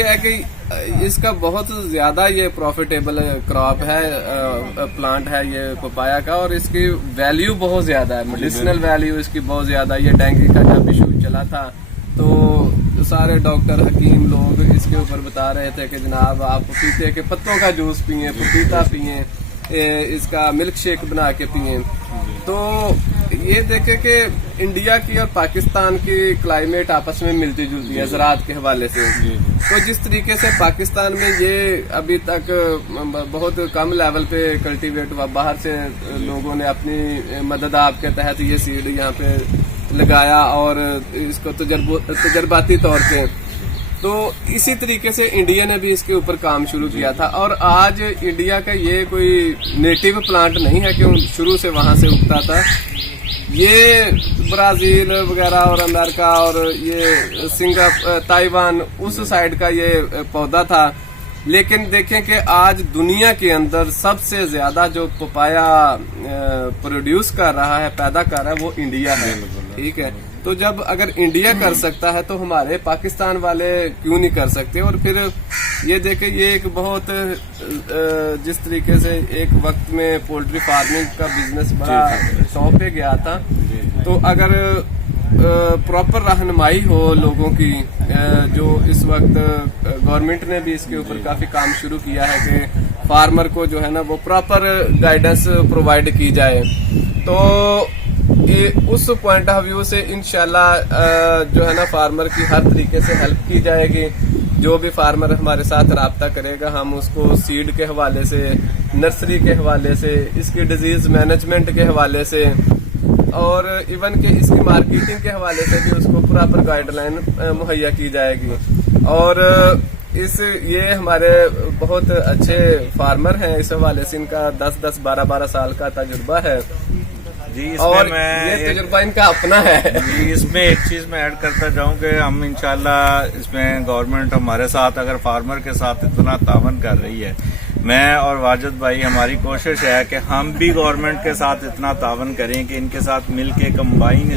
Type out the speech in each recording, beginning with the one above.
یہ ہے کہ اس کا بہت زیادہ یہ پروفیٹیبل کراپ ہے، پلانٹ ہے یہ پپایا کا، اور اس کی ویلیو بہت زیادہ ہے، میڈیسنل ویلیو اس کی بہت زیادہ. یہ ڈینگی کا جب ایشو چلا تھا تو سارے ڈاکٹر حکیم لوگ اس کے اوپر بتا رہے تھے کہ جناب آپ پپیتے کے پتوں کا جوس پئیں، پپیتا پئیں، اس کا ملک شیک بنا کے پئیں. تو یہ دیکھیں کہ انڈیا کی اور پاکستان کی کلائمیٹ آپس میں ملتی جلتی ہے زراعت کے حوالے سے. تو جس طریقے سے پاکستان میں یہ ابھی تک بہت کم لیول پہ کلٹیویٹ ہوا، باہر سے لوگوں نے اپنی مدد آپ کے تحت یہ سیڈ یہاں پہ لگایا اور اس کو تجرباتی طور پہ، تو اسی طریقے سے انڈیا نے بھی اس کے اوپر کام شروع کیا تھا. اور آج انڈیا کا یہ کوئی نیٹو پلانٹ نہیں ہے کہ شروع سے وہاں سے اگتا تھا. یہ برازیل وغیرہ اور امریکہ اور یہ تائیوان اس سائڈ کا یہ پودا تھا. لیکن دیکھیں کہ آج دنیا کے اندر سب سے زیادہ جو پپایا پروڈیوس کر رہا ہے، پیدا کر رہا ہے، وہ انڈیا ہے. ٹھیک ہے، تو جب اگر انڈیا کر سکتا ہے تو ہمارے پاکستان والے کیوں نہیں کر سکتے؟ اور پھر یہ دیکھیں یہ ایک بہت جس طریقے سے ایک وقت میں پولٹری فارمنگ کا بزنس بڑا ٹاپ پہ گیا تھا، تو اگر پراپر رہنمائی ہو لوگوں کی، جو اس وقت گورنمنٹ نے بھی اس کے اوپر کافی کام شروع کیا ہے کہ فارمر کو جو ہے نا وہ پراپر گائیڈنس پرووائڈ کی جائے، تو اس پوائنٹ آف ویو سے انشاءاللہ جو ہے نا فارمر کی ہر طریقے سے ہیلپ کی جائے گی. جو بھی فارمر ہمارے ساتھ رابطہ کرے گا، ہم اس کو سیڈ کے حوالے سے، نرسری کے حوالے سے، اس کی ڈیزیز مینجمنٹ کے حوالے سے، اور ایون کہ اس کی مارکیٹنگ کے حوالے سے بھی اس کو پراپر گائیڈ لائن مہیا کی جائے گی. اور یہ ہمارے بہت اچھے فارمر ہیں، اس حوالے سے ان کا 10 12 سال کا تجربہ ہے. جی، اس اور میں یہ تجربہ ان کا اپنا ہے. جی، اس میں ایک چیز میں ایڈ کرتا جاؤں کہ ہم انشاءاللہ اس میں گورنمنٹ ہمارے ساتھ اگر فارمر کے ساتھ اتنا تعاون کر رہی ہے، میں اور واجد بھائی ہماری کوشش ہے کہ ہم بھی گورنمنٹ کے ساتھ اتنا تعاون کریں کہ ان کے ساتھ مل کے کمبائن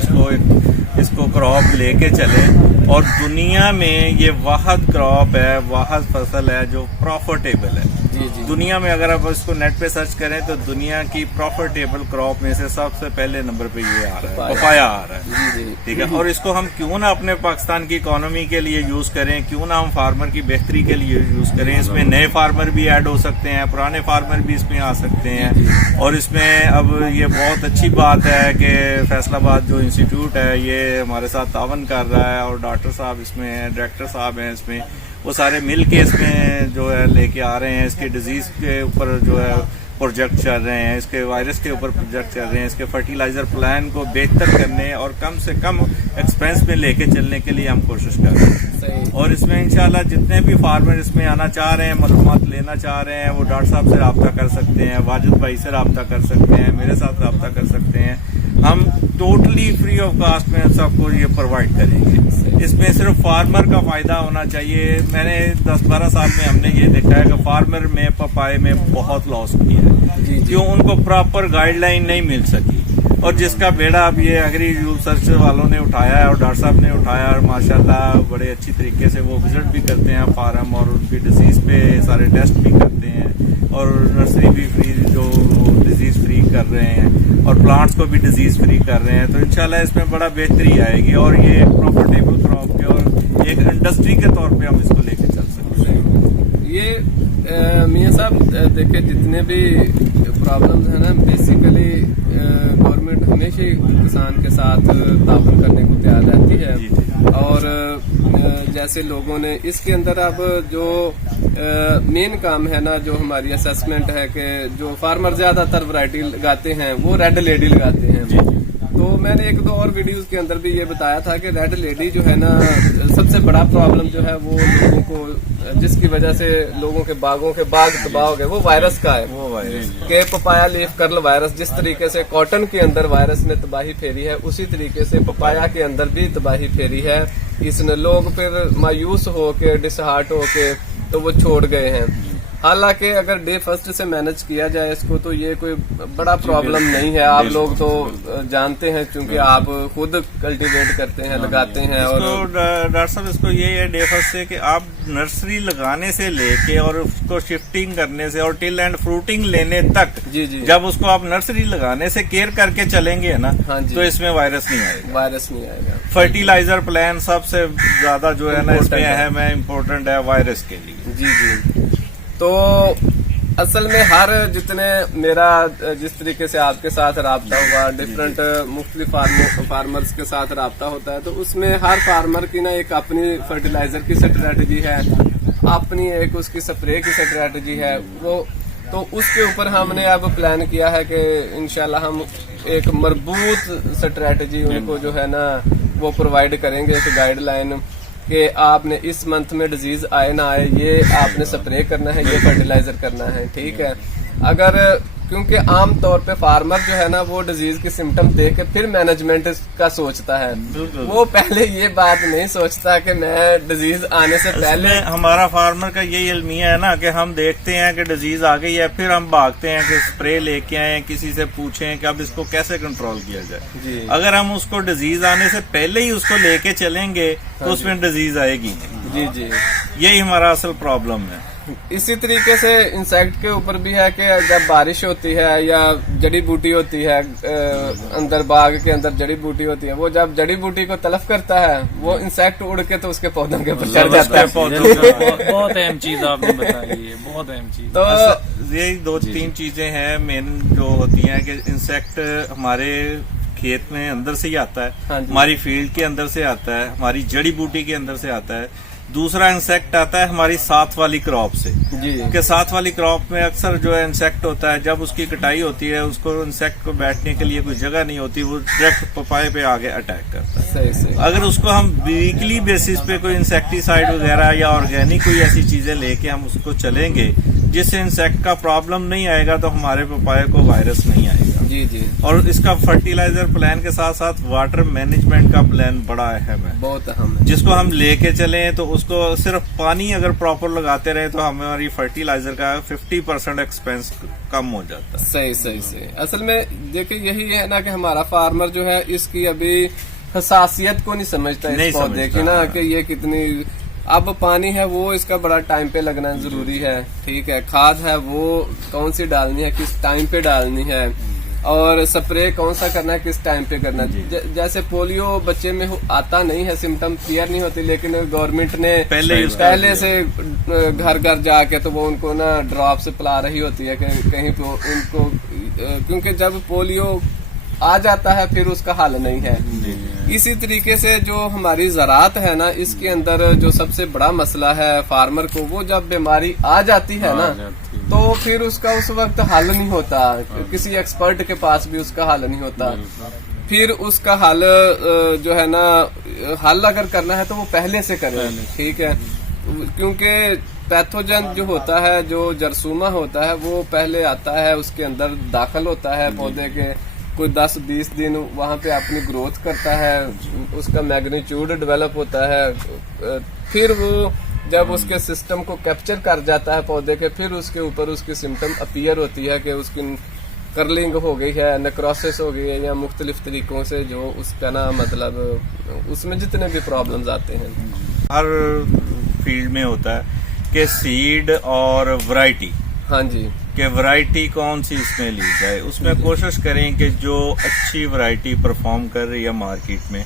اس کو کراپ لے کے چلے. اور دنیا میں یہ واحد کراپ ہے، واحد فصل ہے جو پروفیٹیبل ہے. دنیا میں اگر آپ اس کو نیٹ پہ سرچ کریں تو دنیا کی پروفیٹیبل کراپ میں سے سب سے پہلے نمبر پہ یہ آ رہا ہے، پپایا آ رہا ہے. ٹھیک ہے، اور اس کو ہم کیوں نہ اپنے پاکستان کی اکانومی کے لیے یوز کریں، کیوں نہ ہم فارمر کی بہتری کے لیے یوز کریں. اس میں نئے فارمر بھی ایڈ ہو سکتے ہیں، پرانے فارمر بھی اس میں آ سکتے ہیں. اور اس میں اب یہ بہت اچھی بات ہے کہ فیصل آباد جو انسٹیٹیوٹ ہے یہ ہمارے ساتھ تعاون کر رہا ہے، اور ڈاکٹر صاحب اس میں ہیں، ڈائریکٹر صاحب ہیں اس میں، وہ سارے مل کے اس میں جو ہے لے کے آ رہے ہیں. اس کے ڈیزیز کے اوپر جو ہے پروجیکٹ چل رہے ہیں، اس کے وائرس کے اوپر پروجیکٹ چل رہے ہیں، اس کے فرٹیلائزر پلان کو بہتر کرنے اور کم سے کم ایکسپینس میں لے کے چلنے کے لیے ہم کوشش کر رہے ہیں. اور اس میں انشاءاللہ جتنے بھی فارمر اس میں آنا چاہ رہے ہیں، معلومات لینا چاہ رہے ہیں، وہ ڈاکٹر صاحب سے رابطہ کر سکتے ہیں، واجد بھائی سے رابطہ کر سکتے ہیں، میرے ساتھ رابطہ کر سکتے ہیں. ہم ٹوٹلی فری آف کاسٹ میں سب کو یہ پرووائڈ کریں گے. اس میں صرف فارمر کا فائدہ ہونا چاہیے. میں نے 10-12 سال میں ہم نے یہ دیکھا ہے کہ فارمر میں پپائے میں بہت لاس کیا ہے، کیوں ان کو پراپر گائیڈ لائن نہیں مل سکی. اور جس کا بیڑا اب یہ ایگری ریسرچ والوں نے اٹھایا ہے اور ڈاکٹر صاحب نے اٹھایا، اور ماشاءاللہ بڑے اچھی طریقے سے وہ وزٹ بھی کرتے ہیں فارم، اور ان کی ڈیزیز پہ سارے ٹیسٹ بھی کرتے ہیں، اور نرسری بھی فری جو ڈیزیز فری کر رہے ہیں، اور پلانٹس کو بھی ڈیزیز فری کر رہے ہیں. تو انشاءاللہ اس میں بڑا بہتری آئے گی، اور یہ پروفیٹیبل کراپ کے اور ایک انڈسٹری کے طور پہ ہم اس کو لے کے چل سکتے ہیں. یہ میاں صاحب دیکھیں جتنے بھی پرابلمز ہیں نا، بیسیکلی گورنمنٹ ہمیشہ کسان کے ساتھ تعاون کرنے کو تیار رہتی ہے. اور جیسے لوگوں نے اس کے اندر اب جو مین کام ہے نا، جو ہماری اسیسمنٹ ہے کہ جو فارمر زیادہ تر ورائٹی لگاتے ہیں وہ ریڈ لیڈی لگاتے ہیں. تو میں نے 1-2 اور ویڈیوز کے اندر بھی یہ بتایا تھا کہ ریڈ لیڈی جو ہے نا سب سے بڑا پرابلم جو ہے وہ لوگوں کو، جس کی وجہ سے لوگوں کے باغ تباہ ہو گئے، وہ وائرس کا ہے. وہ وائرس کہ پپایا لیف کرل وائرس، جس طریقے سے کاٹن کے اندر وائرس نے تباہی پھیری ہے، اسی طریقے سے پپایا کے اندر بھی تباہی پھیری ہے. اس نے لوگ پھر مایوس ہو کے، ڈس ہارٹ ہو کے تو وہ چھوڑ گئے ہیں. हालांकि अगर डे फर्स्ट से मैनेज किया जाए इसको तो ये कोई बड़ा प्रॉब्लम नहीं है। आप लोग तो जानते हैं क्योंकि आप खुद कल्टीवेट करते हैं, लगाते हैं। और डॉक्टर साहब इसको ये है डे फर्स्ट से कि आप नर्सरी लगाने से लेके और उसको शिफ्टिंग करने से और टिल एंड फ्रूटिंग लेने तक, जी जी, जब उसको आप नर्सरी लगाने से केयर करके चलेंगे ना, हाँ जी, तो इसमें वायरस नहीं आएगा। वायरस नहीं आएगा। फर्टिलाइजर प्लान सबसे ज्यादा जो है ना इसमें Important है। अहम है, इम्पोर्टेंट है वायरस के लिए। जी जी। तो असल में हर जितने मेरा जिस तरीके से आपके साथ राब्ता हुआ, डिफरेंट मुख्तलिफ फार्मर्स के साथ राब्ता होता है, तो उसमें हर फार्मर की ना एक अपनी फर्टिलाइजर की स्ट्रेटजी है, अपनी एक उसकी स्प्रे की स्ट्रेटजी है। वो तो उसके ऊपर हमने अब प्लान किया है कि इंशाल्लाह हम एक मजबूत स्ट्रेटजी उनको जो है ना वो प्रोवाइड करेंगे, एक गाइडलाइन कि आपने इस मंथ में डिजीज आए ना आए, ये आपने स्प्रे करना है, ये फर्टिलाइजर करना है, ठीक है। अगर क्योंकि आम तौर पे फार्मर जो है ना वो डिजीज की सिम्टम देख के फिर मैनेजमेंट का सोचता है, वो पहले ये बात नहीं सोचता कि मैं डिजीज आने से पहले। हमारा फार्मर का यही अलमिया है ना कि हम देखते हैं कि डिजीज आ गई है, फिर हम भागते हैं कि स्प्रे लेके आए, किसी से पूछें कि अब इसको कैसे कंट्रोल किया जाए। जी। अगर हम उसको डिजीज आने से पहले ही उसको लेके चलेंगे तो उसमें डिजीज आएगी। जी जी, यही हमारा असल प्रॉब्लम है। इसी तरीके से इंसेक्ट के ऊपर भी है कि जब बारिश होती है या जड़ी बूटी होती है, अंदर बाग के अंदर जड़ी बूटी होती है, वो जब जड़ी बूटी को तलफ करता है वो इंसेक्ट उड़ के तो उसके पौधों के ऊपर चढ़ जाता है। बहुत अहम चीज आपने बताई है, बहुत अहम चीज। तो यही दो तीन चीजें हैं मेन जो होती हैं कि इंसेक्ट हमारे खेत में अंदर से ही आता है, हाँ जी। हमारी फील्ड के अंदर से आता है, हमारी जड़ी बूटी के अंदर से आता है। दूसरा इंसेक्ट आता है हमारी साथ वाली क्रॉप से, जी कि साथ वाली क्रॉप में अक्सर जो है इंसेक्ट होता है, जब उसकी कटाई होती है उसको इंसेक्ट को बैठने के लिए कोई जगह नहीं होती, वो डायरेक्ट पपाये पे आगे अटैक करता है। सही सही। अगर उसको हम वीकली बेसिस पे कोई इंसेक्टिसाइड वगैरह या ऑर्गेनिक कोई ऐसी चीजें लेके हम उसको चलेंगे जिससे इंसेक्ट का प्रॉब्लम नहीं आएगा, तो हमारे पपाये को वायरस नहीं आएगा। जी जी, और इसका फर्टिलाइजर प्लान के साथ साथ वाटर मैनेजमेंट का प्लान बड़ा अहम है, बहुत अहम है। जिसको हम लेके चलें तो उसको सिर्फ पानी अगर प्रॉपर लगाते रहे तो हमारी फर्टिलाइजर का 50% एक्सपेंस कम हो जाता है। सही सही सही। असल में देखिए यही है ना कि हमारा फार्मर जो है इसकी अभी हसासियत को नहीं समझता इस पौधे की ना, कि ये कितनी अब पानी है वो इसका बड़ा टाइम पे लगना जरूरी है, ठीक है। खाद है वो कौन सी डालनी है, किस टाइम पे डालनी है, और स्प्रे कौन सा करना है, किस टाइम पे करना है। जैसे पोलियो बच्चे में आता नहीं है, सिम्टम क्लियर नहीं होती, लेकिन गवर्नमेंट ने पहले से घर घर जाके तो वो उनको ना ड्रॉप से पिला रही होती है कहीं पे उनको, क्योंकि जब पोलियो आ जाता है फिर उसका हल नहीं है। इसी तरीके से जो हमारी ज़राअत है ना, इसके अंदर जो सबसे बड़ा मसला है फार्मर को, वो जब बीमारी आ जाती है ना तो फिर उसका उस वक्त हल नहीं होता, किसी एक्सपर्ट के पास भी उसका हल नहीं होता। फिर उसका हल जो है ना, हल अगर करना है तो वो पहले से करे, ठीक है। क्योंकि पैथोजन जो होता है, जो जरसूमा होता है, वो पहले आता है, उसके अंदर दाखिल होता है पौधे के, कोई 10-20 दिन वहाँ पे अपनी ग्रोथ करता है, उसका मैग्नीट्यूड डेवलप होता है, फिर वो जब उसके सिस्टम को कैप्चर कर जाता है पौधे के, फिर उसके ऊपर उसकी सिम्टम अपीयर होती है कि उसकी कर्लिंग हो गई है, नेक्रोसिस हो गई है, या मुख्तलिफ तरीकों से जो उसका ना मतलब उसमें जितने भी प्रॉब्लम्स आते हैं। हर फील्ड में होता है कि सीड और वैरायटी, हाँ जी, कि वैरायटी कौन सी इसमें ली जाए, उसमें कोशिश करें कि जो अच्छी वैरायटी परफॉर्म कर रही है मार्केट में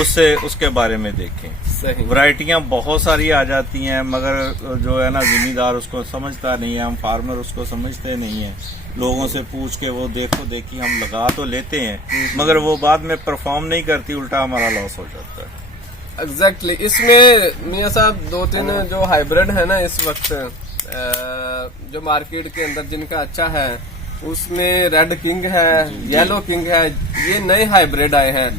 उससे उसके बारे में देखें। सही। वैरायटियां बहुत सारी आ जाती हैं, मगर जो है ना जिम्मेदार उसको समझता नहीं है, हम फार्मर उसको समझते नहीं है। लोगों से पूछ के वो देखो देखी हम लगा तो लेते हैं, मगर वो बाद में परफॉर्म नहीं करती, उल्टा हमारा लॉस हो जाता है। एग्जैक्टली। इसमें मियां साहब 2-3 जो हाइब्रिड है ना इस वक्त जो मार्केट के अंदर जिनका अच्छा है, उसमें रेड किंग है, येलो किंग है, ये नए हाइब्रिड आए हैं।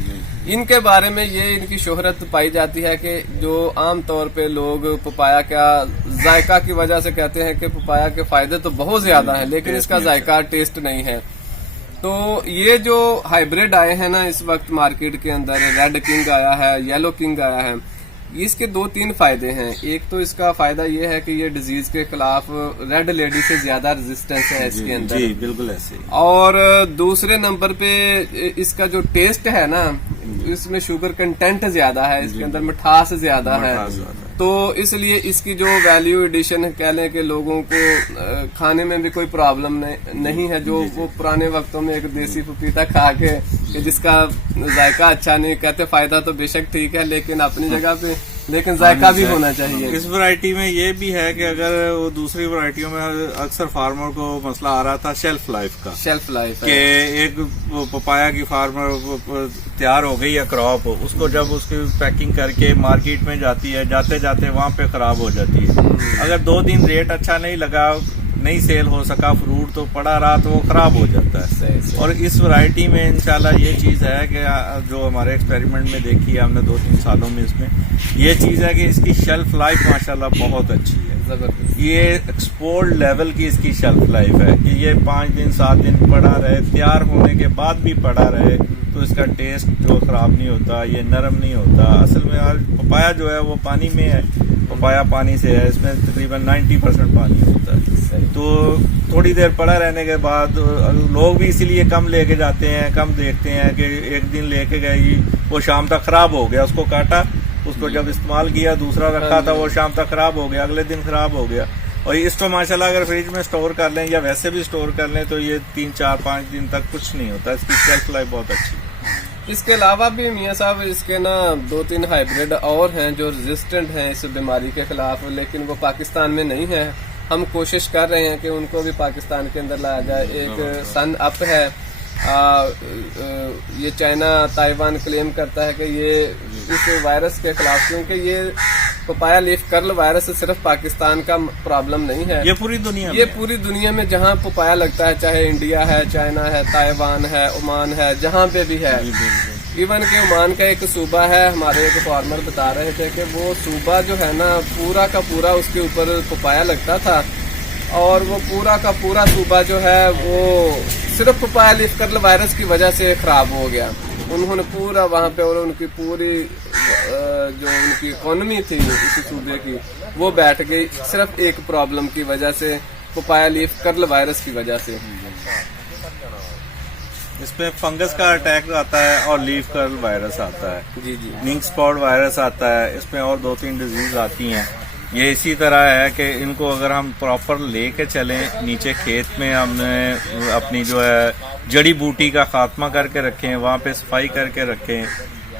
इनके बारे में ये इनकी शोहरत पाई जाती है कि जो आम तौर पे लोग पपाया का जायका की वजह से कहते हैं कि पपाया के फायदे तो बहुत ज्यादा है, लेकिन इसका जायका टेस्ट नहीं है। तो ये जो हाइब्रिड आए हैं ना इस वक्त मार्केट के अंदर, रेड किंग आया है, येलो किंग आया है, इसके 2-3 फायदे हैं। एक तो इसका फायदा ये है कि ये डिजीज के खिलाफ रेड लेडी से ज्यादा रेजिस्टेंस है इसके अंदर। जी बिल्कुल ऐसे ही। और दूसरे नंबर पे इसका जो टेस्ट है ना, इसमें शुगर कंटेंट ज्यादा है, इसके अंदर मिठास ज्यादा है, तो इसलिए इसकी जो वैल्यू एडिशन कह लें कि लोगों को खाने में भी कोई प्रॉब्लम नहीं है। जो वो पुराने वक्तों में एक देसी पपीता खा के कि जिसका जायका अच्छा नहीं, कहते फायदा तो बेशक ठीक है लेकिन अपनी जगह पे, लेकिन जायका भी होना चाहिए। इस वैरायटी में ये भी है कि अगर वो दूसरी वैरायटियों में अक्सर फार्मर को मसला आ रहा था शेल्फ लाइफ का, शेल्फ लाइफ कि एक पपाया की फार्मर तैयार हो गई है क्रॉप, उसको जब उसकी पैकिंग करके मार्केट में जाती है, जाते जाते वहां पे खराब हो जाती है। अगर 2 दिन रेट अच्छा नहीं लगा, नहीं सेल हो सका, फ्रूट तो पड़ा रहा तो वो खराब हो जाता है। सही। और इस वैरायटी में इंशाल्लाह ये चीज है कि जो हमारे एक्सपेरिमेंट में देखी है हमने 2-3 सालों में, इसमें ये चीज है कि इसकी शेल्फ लाइफ माशाल्लाह बहुत अच्छी है, जबरदस्त। ये एक्सपोर्ट लेवल की इसकी शेल्फ लाइफ है कि ये 5 दिन 7 दिन पड़ा रहे, तैयार होने के बाद भी पड़ा रहे तो इसका टेस्ट जो खराब नहीं होता, ये नरम नहीं होता। असल में यार पपाया जो है वो पानी में है, पपाया पानी से है, इसमें तकरीबन 90% पानी होता है। तो थोड़ी देर पड़ा रहने के बाद लोग भी इसीलिए कम लेके जाते हैं, कम देखते हैं कि एक दिन लेके गए वो शाम तक खराब हो गया, उसको काटा, उसको जब इस्तेमाल किया, दूसरा रखा था वो शाम तक खराब हो गया, अगले दिन खराब हो गया। और इसको माशाल्लाह अगर फ्रिज में स्टोर कर लें या वैसे भी स्टोर कर लें तो ये 3-4-5 दिन तक कुछ नहीं होता, इसकी शेल्फ लाइफ बहुत अच्छी है। इसके अलावा भी मियाँ साहब इसके ना 2-3 हाइब्रिड और हैं जो रेजिस्टेंट हैं इस बीमारी के खिलाफ, लेकिन वो पाकिस्तान में नहीं है। हम कोशिश कर रहे हैं कि उनको भी पाकिस्तान के अंदर लाया जाए। एक सन अप है, ये चाइना ताइवान क्लेम करता है कि ये इस वायरस के खिलाफ, क्योंकि ये पपाया लीफ कर्ल वायरस सिर्फ पाकिस्तान का प्रॉब्लम नहीं है, ये पूरी दुनिया में, ये पूरी दुनिया में जहाँ पपाया लगता है, चाहे इंडिया है, चाइना है, ताइवान है, ओमान है, जहाँ पे भी है। इवन के ओमान का एक सूबा है, हमारे एक फार्मर बता रहे थे कि वो सूबा जो है ना पूरा का पूरा उसके ऊपर पपाया लगता था, और वो पूरा का पूरा सूबा जो है वो सिर्फ पपाया लीफ कर्ल वायरस की वजह से खराब हो गया। उन्होंने पूरा वहाँ पे, और उनकी पूरी जो उनकी इकोनॉमी थी उसी सूबे की वो बैठ गई सिर्फ एक प्रॉब्लम की वजह से, पपाया लीफ कर्ल वायरस की वजह से। इसमें फंगस का अटैक आता है और लीफ कर्ल वायरस आता है, जी जी, निंग स्पॉट वायरस आता है, इसमें और 2-3 डिजीज आती हैं। ये इसी तरह है कि इनको अगर हम प्रॉपर लेके चलें, नीचे खेत में हमने अपनी जो है जड़ी बूटी का खात्मा करके रखें, वहाँ पे सफाई करके रखें,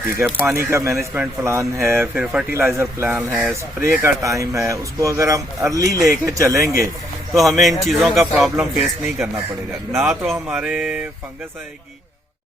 ठीक है, पानी का मैनेजमेंट प्लान है, फिर फर्टिलाइजर प्लान है, स्प्रे का टाइम है, उसको अगर हम अर्ली लेके चलेंगे तो हमें इन चीज़ों का प्रॉब्लम फेस नहीं करना पड़ेगा, ना तो हमारे फंगस आएगी।